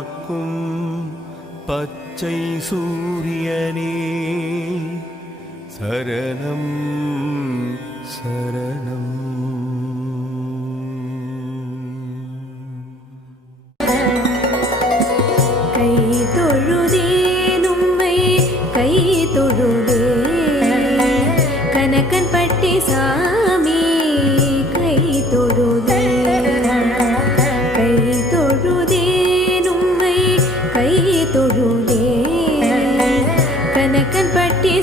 காக்கும் பச்சை சூரியனே. சரணம் சரணம். கை தொழுதே நும்மை கை தொழுதே கனக்கன் பட்டி சா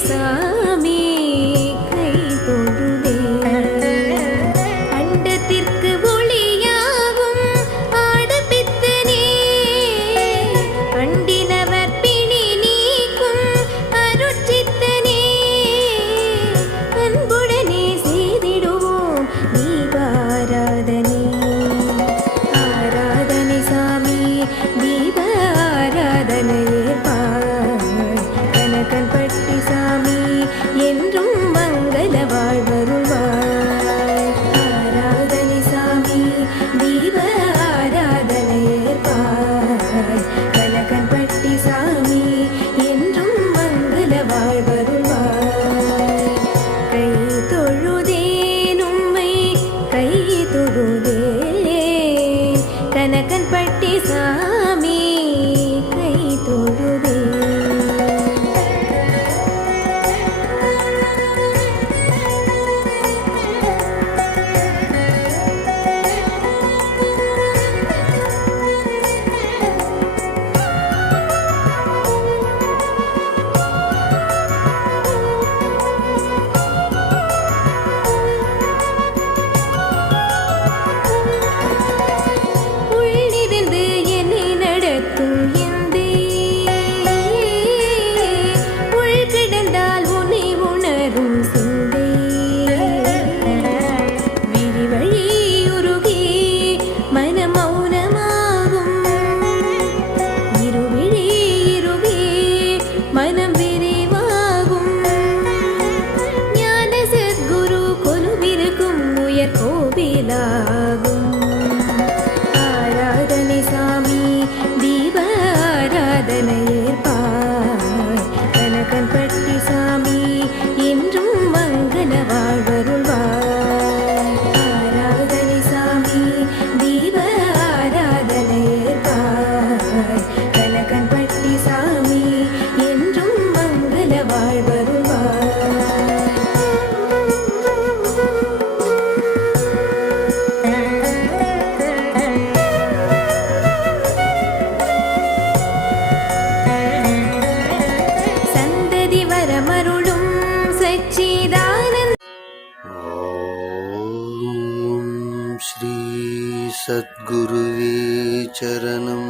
సాగ மனம் விரிவாகும். ஞான சத்குரு கொலுவிருக்கும் உயர் கோவிலாகும். ஆராதனை சாமி தீப ஆராதனையே. പരമരുളും സച്ചിദാനന്ദ ശ്രീ സദ്ഗുരുവേ ചരണം.